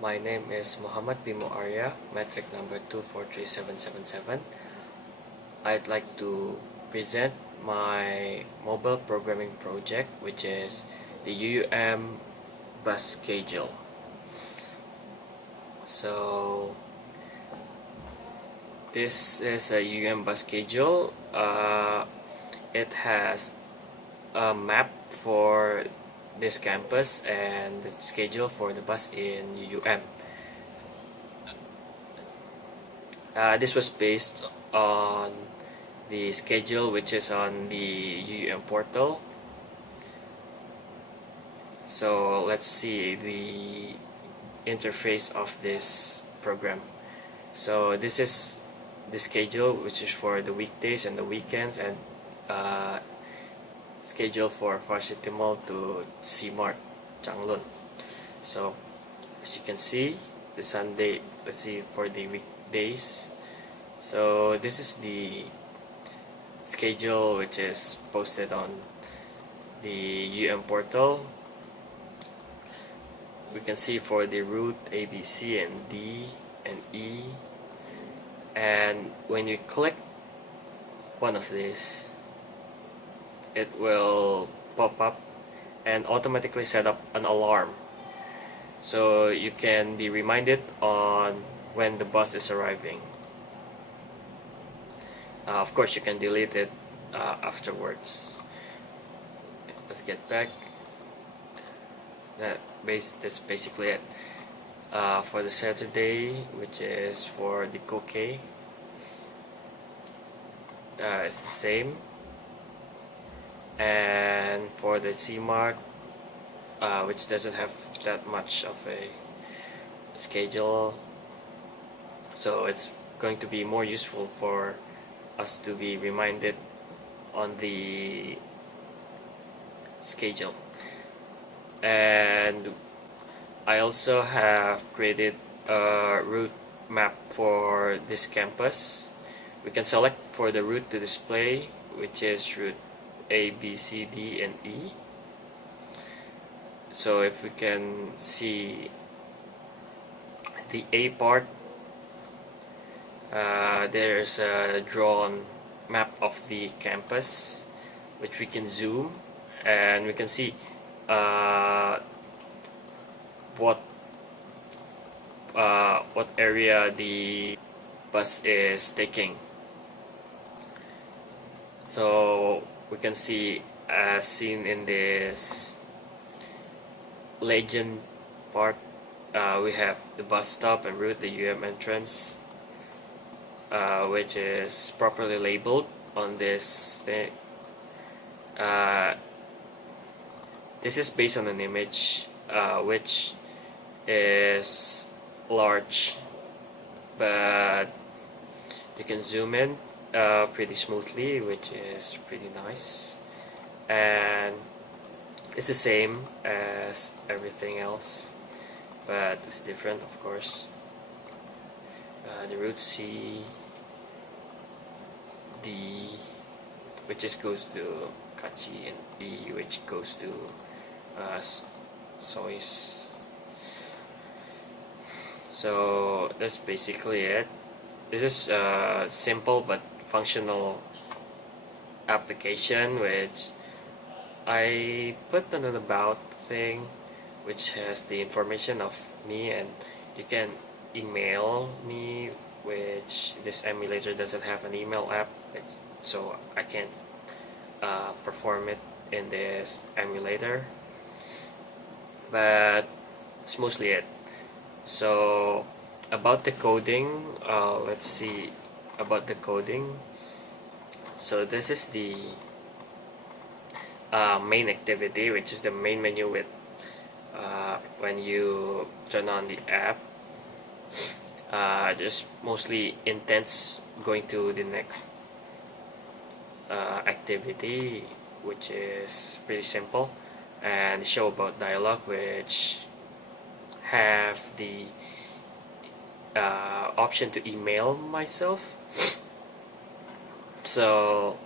My name is Bimo Arya, Matric Number 243777. I'd like to present my mobile programming project, which is the UUM bus schedule. So this is a UUM bus schedule. It has a map for this campus and the schedule for the bus in UUM. This was based on the schedule which is on the UUM portal. So let's see the interface of this program. So this is the schedule which is for the weekdays and the weekends, and schedule for Varsity Mall to C-Mart Changlun. So as you can see, the Sunday, let's see for the weekdays. So this is the schedule which is posted on the UM portal. We can see for the route A, B, C, and D, and E. And when you click one of these, it will pop up and automatically set up an alarm, so you can be reminded on when the bus is arriving. Of course, you can delete it afterwards. Let's get back. That's basically it. For the Saturday, which is for the Koke, it's the same. And for the C-Mart, which doesn't have that much of a schedule, so it's going to be more useful for us to be reminded on the schedule. And I also have created a route map for this campus. We can select for the route to display, which is route A, B, C, D, and E. So if we can see the A part, there's a drawn map of the campus, which we can zoom, and we can see what area the bus is taking. So we can see, as seen in this legend part, we have the bus stop and route, the UM entrance, which is properly labeled on this thing. This is based on an image which is large, but you can zoom in pretty smoothly, which is pretty nice, and it's the same as everything else, but it's different, of course. The route C, D, which just goes to Kachi, and E, which goes to Sois. So that's basically it. This is a simple but functional application which I put on an about thing, which has the information of me, and you can email me, which this emulator doesn't have an email app, so I can't perform it in this emulator, but it's mostly it. So about the coding, let's see about the coding. So this is the main activity, which is the main menu with when you turn on the app. Just mostly intents going to the next activity, which is pretty simple, and show about dialog, which have the option to email myself. So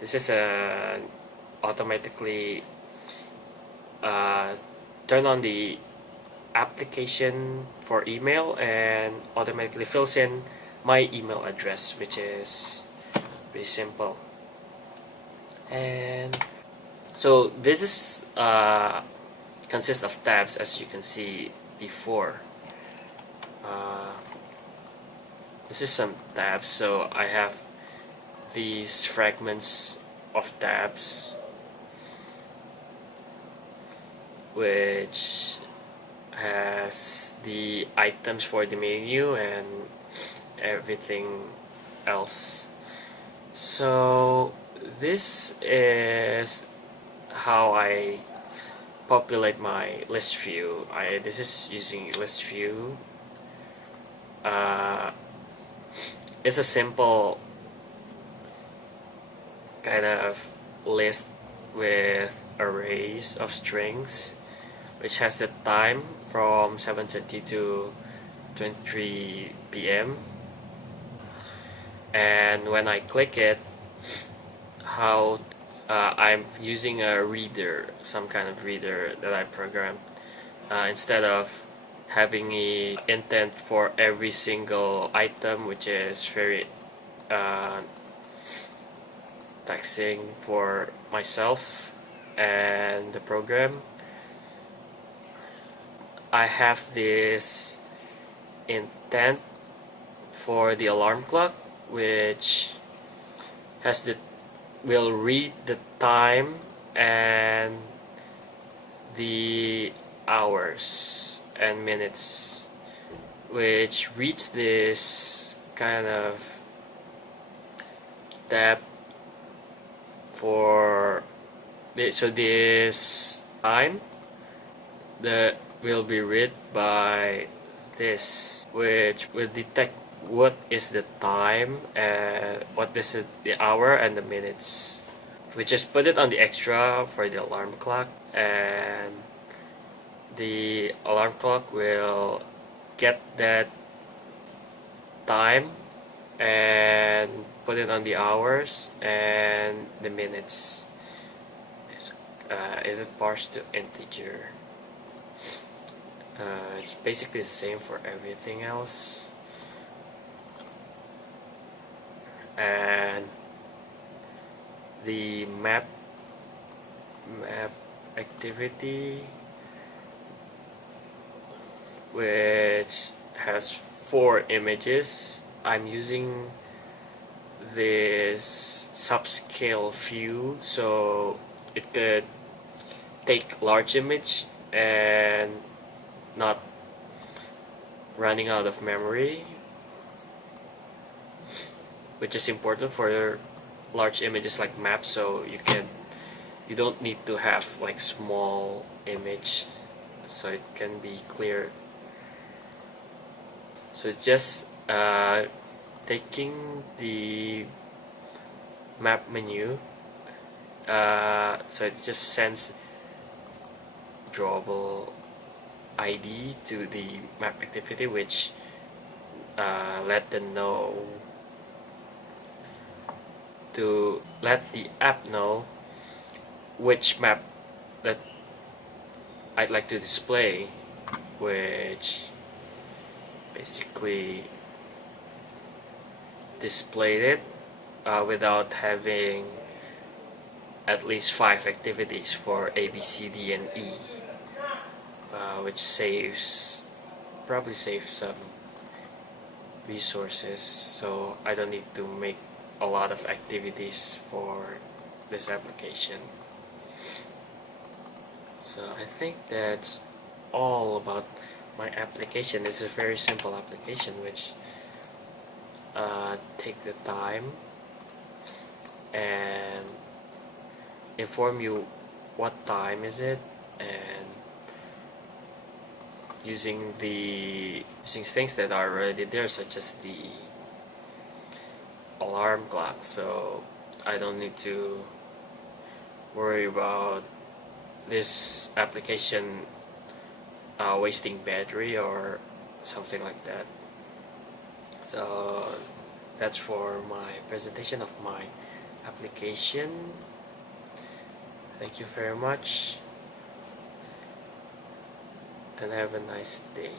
this is automatically turn on the application for email and automatically fills in my email address, which is pretty simple. And so this is consists of tabs, as you can see before. This is some tabs, so I have these fragments of tabs which has the items for the menu and everything else. So this is how I populate my list view. This is using list view. It's a simple kind of list with arrays of strings, which has the time from 7:30 to 23 p.m. and when I click it, how I'm using a reader, some kind of reader that I programmed, instead of having a intent for every single item, which is very taxing for myself and the program. I have this intent for the alarm clock, which will read the time and the hours and minutes, which reads this kind of tab for so this time that will be read by this, which will detect what is the time and what is the hour and the minutes. We just put it on the extra for the alarm clock, and the alarm clock will get that time and put it on the hours and the minutes. It is parsed to integer. It's basically the same for everything else. And the map activity, which has 4 images. I'm using this subscale view, so it could take large image and not running out of memory, which is important for large images like maps, so you don't need to have like small image, so it can be clear. So it's just taking the map menu, so it just sends drawable ID to the map activity, which let the app know which map that I'd like to display, which basically displayed it without having at least 5 activities for A, B, C, D, and E, which probably saves some resources, so I don't need to make a lot of activities for this application. So I think that's all about my application. It's a very simple application which take the time and inform you what time is it, and using things that are already there, such as the alarm clock, so I don't need to worry about this application wasting battery or something like that. So that's for my presentation of my application. Thank you very much. and have a nice day.